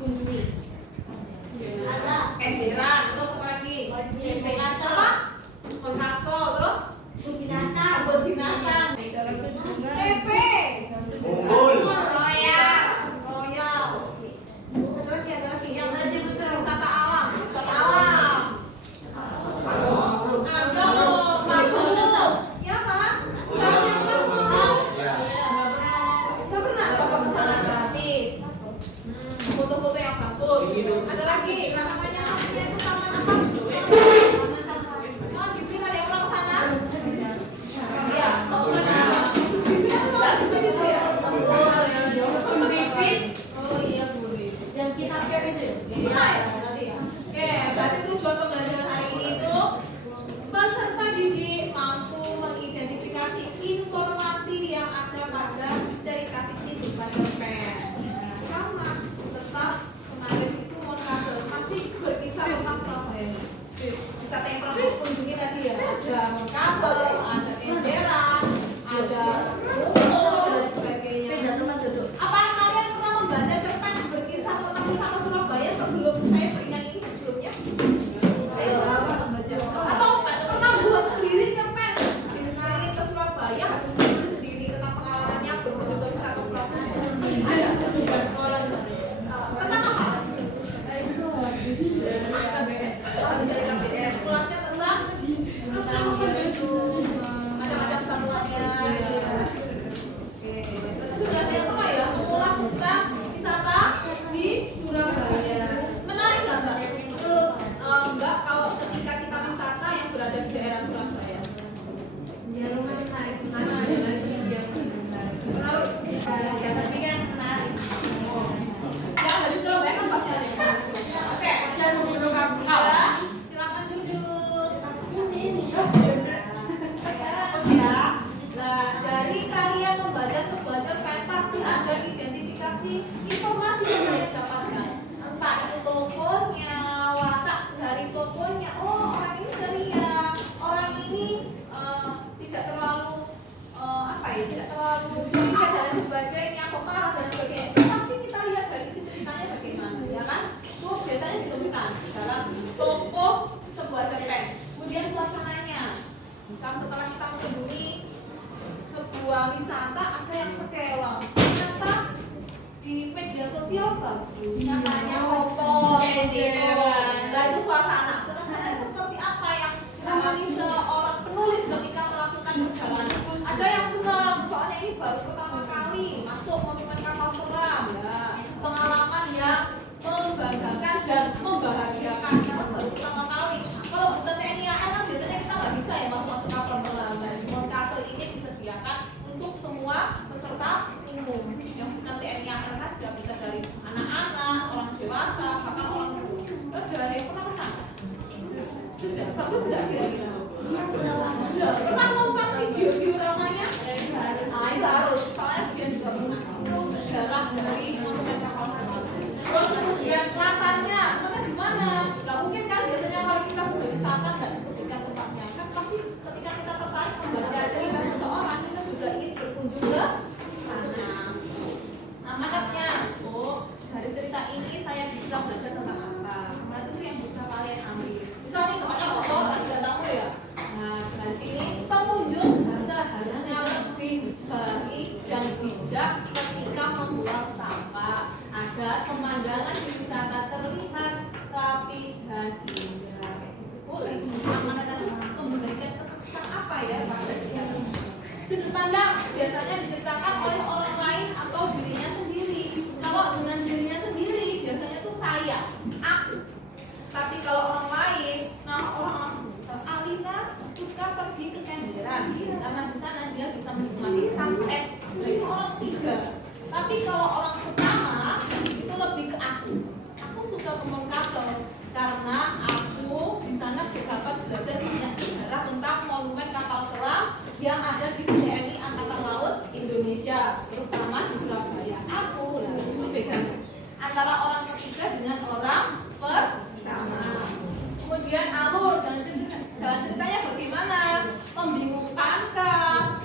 kunjungi. Ada. Kenjeran, terus apa lagi? Apa? Konkasel, terus? Kebun binatang. TP. Unggul. Royal. Ada lagi yang wisata alam. Wisata alam. Ada Magung. Ya Pak? Saya pernah bapak kesana gratis. Foto-foto yang bagus. Ada lagi namanya itu taman apa? Oh, Jupiter ada yang pernah kesana? Iya. Jupiter itu bagus begitu ya? Yang kita cap itu ya? Pernah ya berarti ya? Oke, berarti tujuan pembelajaran hari ini itu peserta didik mampu mengidentifikasi informasi yang ada pada cerita fiksi berupa cerpen. Sama, tetap menarik itu masih berkisah tentang Surabaya. Wisata yang pernah kunjungi tadi ya, ada Moncastle, ada Kenjeran, ada Unggul dan sebagainya. Apa kalian pernah membaca cerpen berkisah tentang wisata Surabaya sebelum saya beringat ini sebelumnya? Atau pernah buat sendiri cerpen dikenalin ke Surabaya, habis itu sendiri tentang pengalamannya berkunjung ke wisata Surabaya? Tentang apa? Mencari KBS. Kelasnya tentang macam-macam satuannya. Oke, sudah ada yang pernah ya mengulas tentang wisata di Surabaya. Menarik nggak Mbak? Menurut Mbak, kalau ketika kita wisata yang berada di daerah Surabaya? Menarik. Ya, tapi kan menarik. Ya, dari Surabaya kan pasti ada yang menarik. Oke. Ya, silakan duduk. Ya. Nah, dari kalian membaca sebuah cerpen pasti ada identifikasi informasi yang kalian dapatkan. Entah itu tokonya, watak dari tokonya. Oh, orang ini ceria, orang ini tidak terlalu tidak terlalu ceria dan sebagainya, pemarah dan sebagainya. Itu pasti kita lihat dari isi ceritanya bagaimana, ya kan? Itu biasanya disebutkan dalam tokoh sebuah cerpen. Kemudian suasananya. Misal setelah kita mengunjungi sebuah wisata, ada yang kecewa. Ternyata di media sosial bagus, katanya foto, nah itu suasana. Suasananya seperti apa yang dialami seorang penulis ketika melakukan perjalanan? Ada yang senang, soalnya ini baru pertama kali masuk monumen kapal selam, ya. Pengalaman yang membanggakan dan membahagiakan karena baru pertama kali. Kalau bukan TNI AL kan biasanya kita nggak bisa ya masuk kapal selam. Dan Moncastle ini disediakan untuk semua peserta umum. Yang bukan TNI AL saja, bisa dari anak-anak, orang dewasa, bahkan orang tua. Terus dari yang pernah kesana? Sudah, bagus nggak kira-kira? Sudah, pernah nonton video dioramanya? Nah, itu harus, soalnya dia juga pernah. Itu sejarah dari monumen kapal selam. Terus kemudian latarnya, tempatnya di mana? Nah, mungkin kan biasanya kalau kita sudah wisata nggak disebutkan tempatnya. Kan pasti ketika kita tertarik membaca cerita seseorang, kita juga ingin berkunjung ke sana. Nah, makanya, dari cerita ini saya bisa belajar tentang apa? Nah, itu yang bisa kalian ambil. Misalnya tempatnya kotor, nggak tahu ya. Nah, dari sini pengunjung harusnya lebih baik dan bijak ketika membuang sampah agar pemandangan di wisata terlihat rapi dan indah. Boleh. Mana memberikan kesan apa ya pada dia? Sudut pandang biasanya diceritakan oleh orang lain atau dirinya sendiri. Kalau dengan dirinya sendiri biasanya tuh saya, aku. Tapi kalau orang lain, nah orang sebut Alina suka pergi ke Kenjeran karena di sana dia bisa menikmati sunset. Itu orang tiga. Tapi kalau orang pertama itu lebih ke aku. Aku suka ke Moncastle karena aku di sana dapat belajar banyak sejarah tentang monumen kapal selam yang ada di TNI Angkatan Laut Indonesia, terutama di Surabaya. Aku lah itu bedanya antara orang ketiga dengan orang pertama. Kemudian alur dan ceritanya bagaimana? Membingungkankah?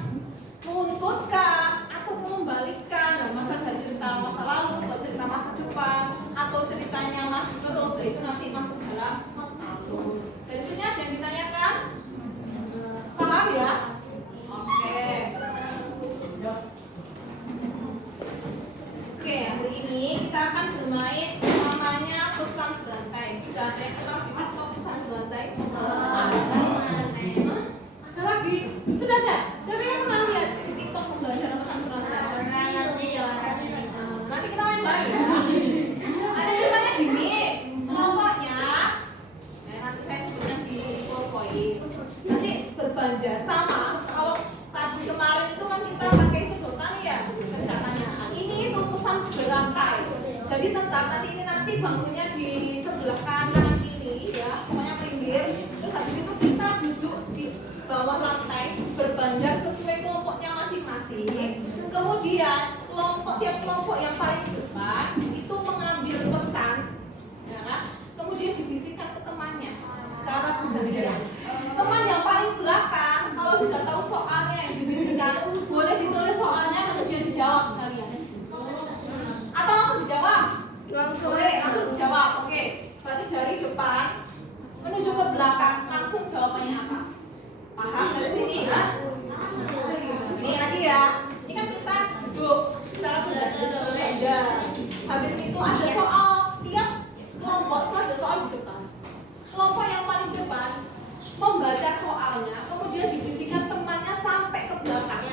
Menuntutkah? Atau membalikkan? Masa dari cerita masa lalu ke cerita masa depan? Atau tetap nanti bangkunya di sebelah kanan kiri ya, pokoknya pinggir. Terus habis itu kita duduk di bawah lantai berbander sesuai kelompoknya masing-masing. Kemudian tiap kelompok yang paling depan itu mengambil pesan, ya kan? Kemudian dibisikkan ke temannya secara bergantian. Teman yang paling belakang kalau sudah tahu soalnya yang dibisikkan, boleh ditulis soalnya kemudian dijawab sekalian. Atau langsung dijawab? Boleh, langsung dijawab. Oke, berarti dari depan menuju ke belakang langsung jawabannya apa? Paham dari sini? Hah? Ini lagi ya. Ini kan kita duduk secara bergantian. Habis itu ada soal, tiap kelompok itu ada soal di depan. Kelompok yang paling depan membaca soalnya, kemudian dibisikkan temannya sampai ke belakang.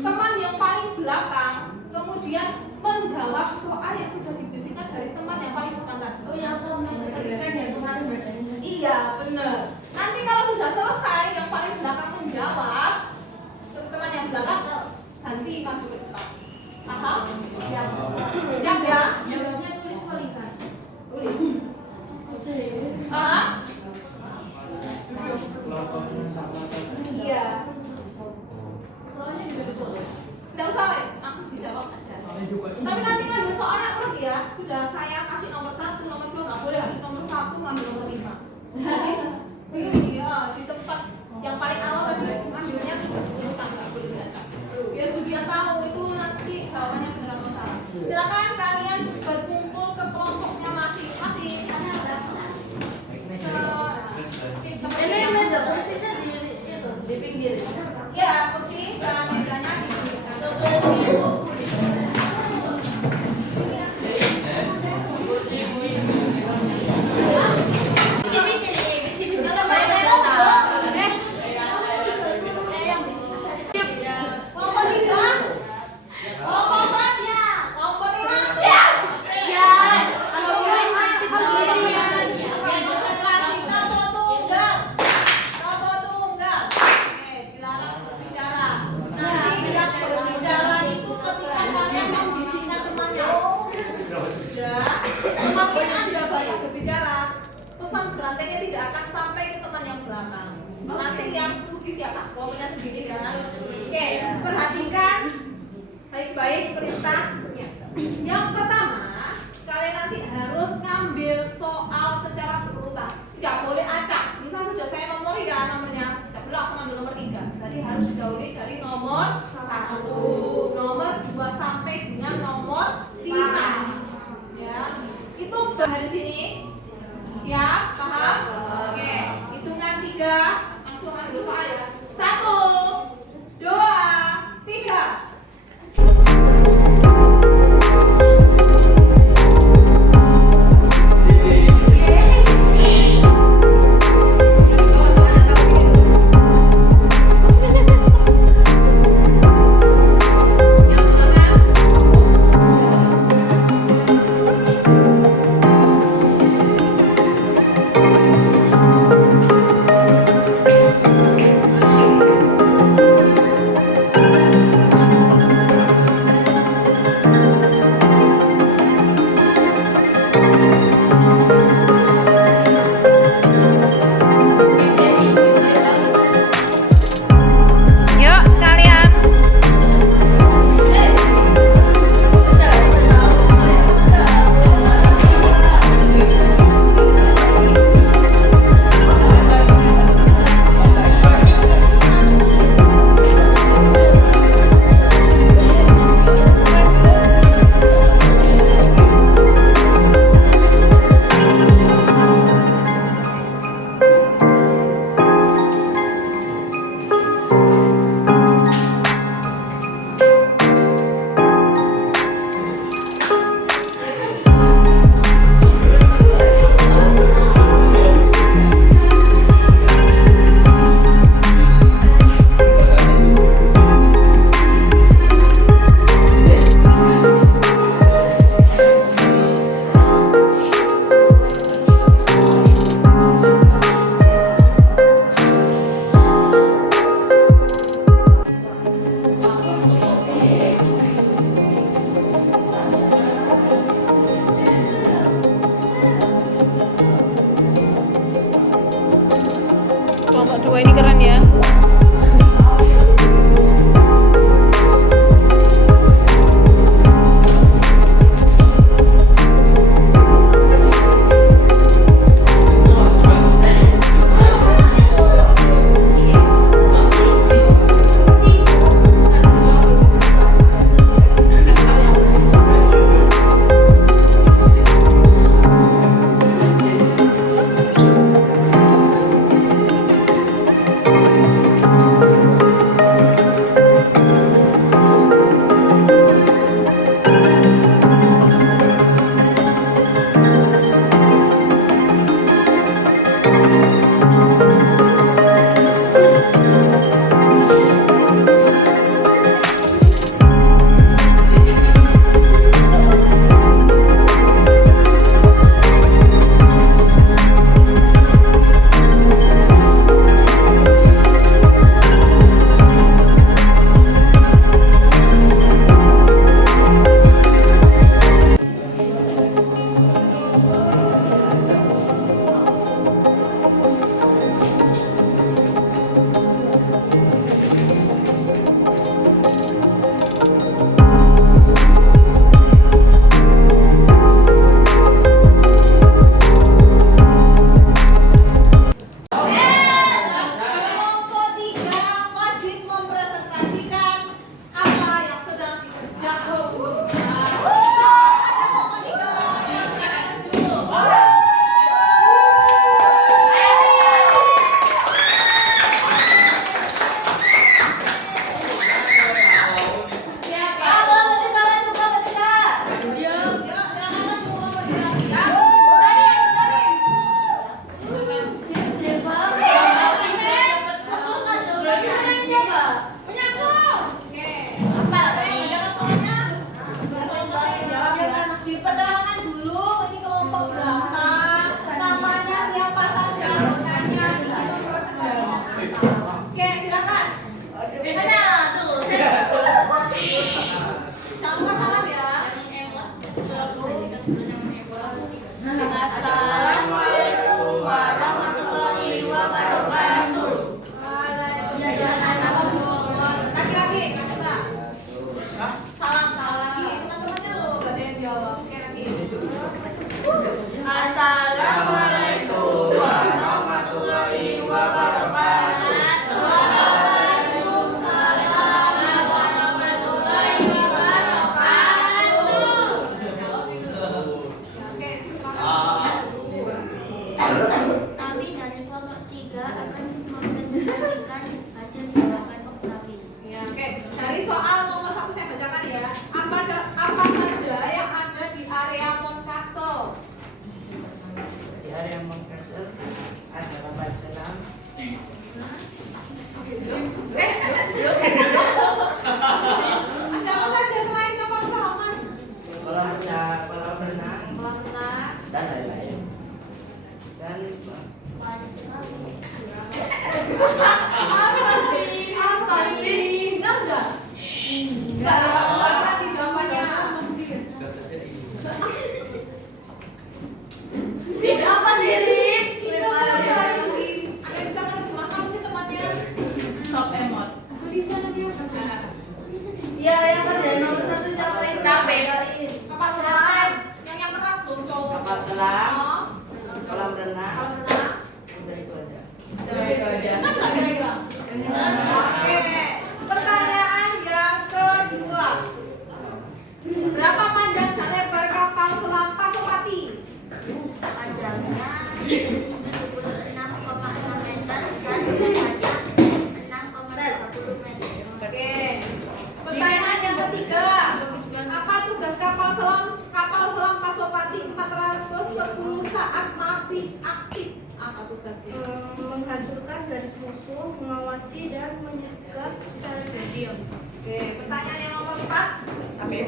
Teman yang paling belakang kemudian menjawab soal yang sudah dibisikkan dari teman yang paling depan tadi. Oh yang sama kan yang kemarin berarti. Iya, benar. Nanti kalau sudah selesai yang paling belakang menjawab, teman yang belakang ganti maju ke depan. Paham? Siap. Siap ya? Jawabnya tulis tulisan. Tulis. Ah? Iya. Soalnya juga ditulis. Tidak usah wes, langsung dijawab aja. Tapi nanti ngambil soalnya urut ya. Sudah saya kasih nomor 1, nomor 2 nggak boleh kasih nomor 1 ngambil nomor 5. Jadi ini ya di tempat yang paling awal tadi ambilnya urutan nggak boleh diacak. Biar dia tahu itu nanti jawabannya benar atau salah. Silakan kalian berkumpul ke kelompoknya masing-masing. Ini meja kursinya di pinggir. Ya, kursi dan mejanya di sini. Kelompok 3. Kelompok 4. Kelompok 5. Siap. Pesan berantainya tidak akan sampai ke teman yang belakang. Nanti yang rugi siapa? Kelompoknya sendiri kan? Oke, perhatikan baik-baik perintahnya. Yang pertama, kalian nanti harus ngambil soal secara berurutan. Tidak boleh acak. Misal sudah saya nomori ya nomornya, tidak boleh langsung ambil nomor 3. Jadi harus didahului dari nomor 1, nomor 2 sampai dengan nomor 5. Ya, itu dari sini. Siap? Paham? Oke, hitungan 3 langsung ambil soal ya. 1, 2, 3. Assalamualaikum warahmatullahi wabarakatuh. Lagi-lagi, Mbak. Salam lagi. Teman-temannya loh, gak ada yang jawab. Oke, lagi. Assalamualaikum warahmatullahi wabarakatuh. Waalaikumsalam warahmatullahi wabarakatuh. Oke, Kami dari kelompok 3 akan mempresentasikan hasil jawaban Oktavi. ya, oke. Dari soal nomor 1 saya bacakan ya. Apa saja yang ada di area Mount Castle? Di area Makassar ada kapal selam, Ada apa saja selain kapal selam, Mas? kolam renang Kolam renang. dan lain-lain. Dan Apa sih? Enggak. Lagi jawabannya. Bid apa sih, Rip? Ada yang bisa menerjemahkan mungkin temannya? stop emot. Di sana siapa sih? Ya, yang kerjaan nomor 1 siapa itu? Capek. Kapal selam. Yang keras belum cowok. Kapal selam, Oh. kolam renang, Kolam renang. udah itu aja. Itu aja. Benar nggak kira-kira? Oke. Pertanyaan yang kedua. Berapa panjang dan lebar kapal selam Pasopati? Panjangnya 76,6 meter dan lebarnya 6,30 meter. Oke. Pertanyaan yang ketiga. Apa tugas kapal selam Pasopati 410 saat masih aktif? Apa tugasnya? Menghancurkan garis musuh, mengawasi dan menyegah strategi. Oke. Pertanyaan yang nomor 4. Oke.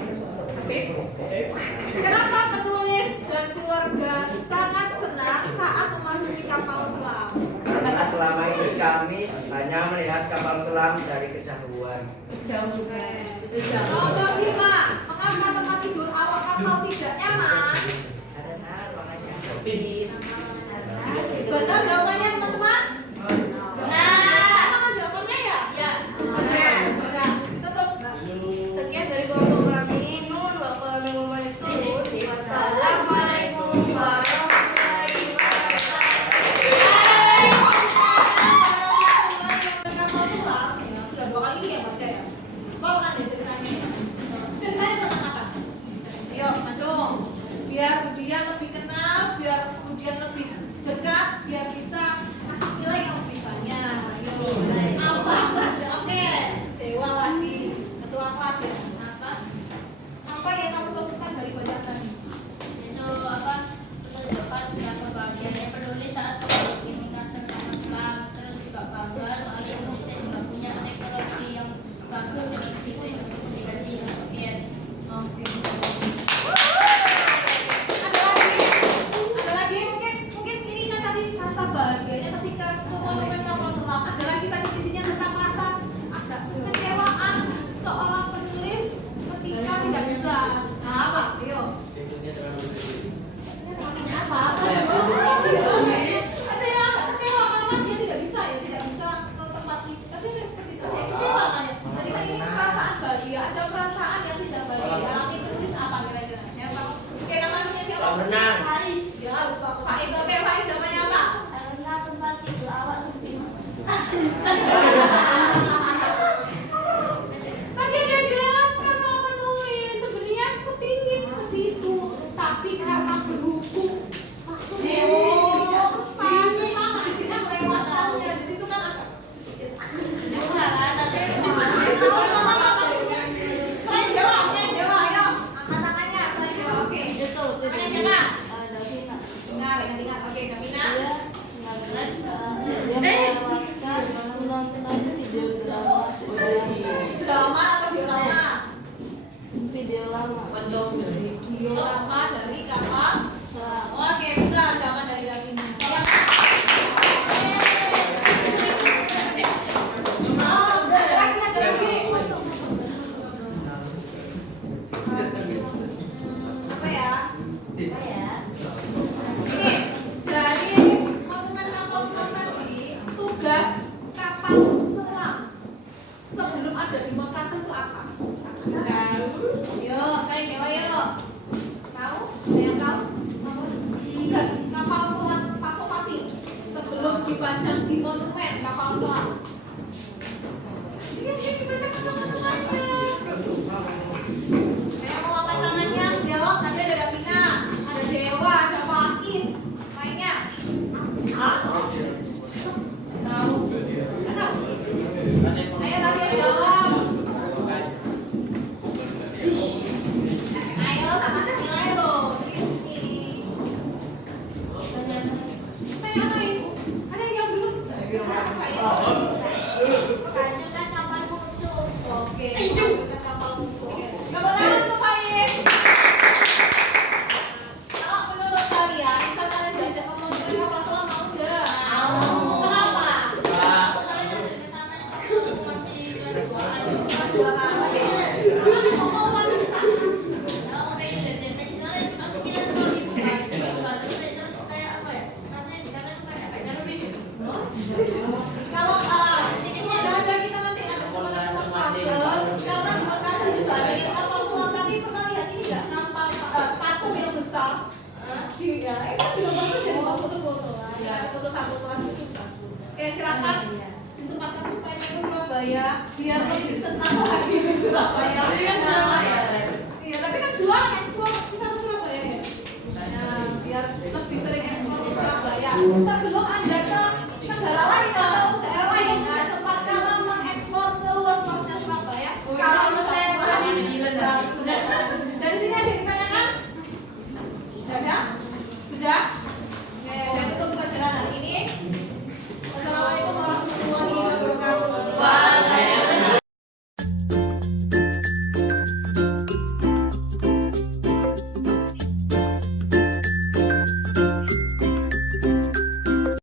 Kenapa penulis dan keluarga sangat senang saat memasuki kapal selam? Karena selama ini kami hanya melihat kapal selam dari kejauhan. Nomor 5. Mengapa tempat tidur awak kapal tidak nyaman? Karena ruangannya sempit. Benar jawabannya teman-teman? Benar. Apa kan jawabannya ya? Ya. Oke. Udah. Tutup. Sekian dari kelompok kami. Nun wa qalu turun. Wassalamualaikum warahmatullahi wabarakatuh. Kapal selam ya, sudah 2 kali ini ya baca ya. Mau kan ya ceritanya? Ceritanya tentang apa? Ayo, Madong. Biar kemudian lebih kenal, biar kemudian lebih dekat, biar bisa kasih nilai yang lebih banyak. Ayo. Apa saja? Oke. Dewa lagi. Ketua kelas ya. Apa yang kamu temukan dari bacaan tadi? Itu apa? Pendapat yang berbahagianya penulis saat ingin selama selam, terus juga bangga soalnya Indonesia juga punya teknologi yang bagus seperti itu ya meskipun dikasih Soviet. Ada lagi mungkin ini kan tadi rasa bahagianya ketika ke monumen kapal selam. Ada lagi tadi isinya tentang rasa agak kekecewaan seorang penulis ketika tidak bisa. Nah, apa? Ayo. Apa? Ada yang agak kecewa karena dia tidak bisa ke tempat itu. Tapi seperti itu. Kecewa kayak. Tadi kan ini perasaan bahagia. Ada perasaan yang tidak bahagia. Ini penulis apa kira-kira? Siapa? Oke, namanya siapa? Kolam renang. Haris, Ya, lupa. Faiz, oke, Faiz namanya apa? karena tempat tidur awak sempit. Tadi ada bilang masalah penulis. Yo, saya dewa yo. Tahu? Saya tahu. Gas kapal selam Pasopati sebelum dipajang di monumen kapal selam. Ini dibacakan teman-temannya. Saya mau angkat tangannya, jawab. Tadi ada Davina, ada Dewa, ada Pakis. Lainnya? Tahu? Nggak tahu? Ayo tadi jawab. Ayo sama nilai loh. Ini. Tanya apa ibu? Ada yang jawab dulu? Ayo. Lanjutkan kapal musuh. Oke. Lanjutkan kapal musuh. Gambar tangan tuh Pak Is. Kalau menurut kalian, misal kalian diajak ke monumen kapal selam mau nggak? Mau. Kenapa? Aku soalnya kan ke sana waktu aku masih kelas 2-an. Mas dua kan. Oke. Karena mau lagi di sana. Nah, udah lihat di sana cuma sekilas kalau ibu kan. Bukan terus kayak apa ya? Rasanya di sana tuh kayak lebih. Kalau sini udah aja kita nanti ada kesempatan fase karena di Perkasa juga ada kapal selam tapi pernah lihat ini nggak kapal patung yang besar? Iya, itu juga bagus ya mau foto-foto. Ya, ada foto satu kelas itu bagus. Oke, silakan kesempatan buka ke Surabaya biar lebih senang lagi di Surabaya. Iya, tapi kan jual ekspor bisa ke Surabaya ya. Nah, biar lebih sering ekspor ke Surabaya. Sebelum Anda ke negara lain atau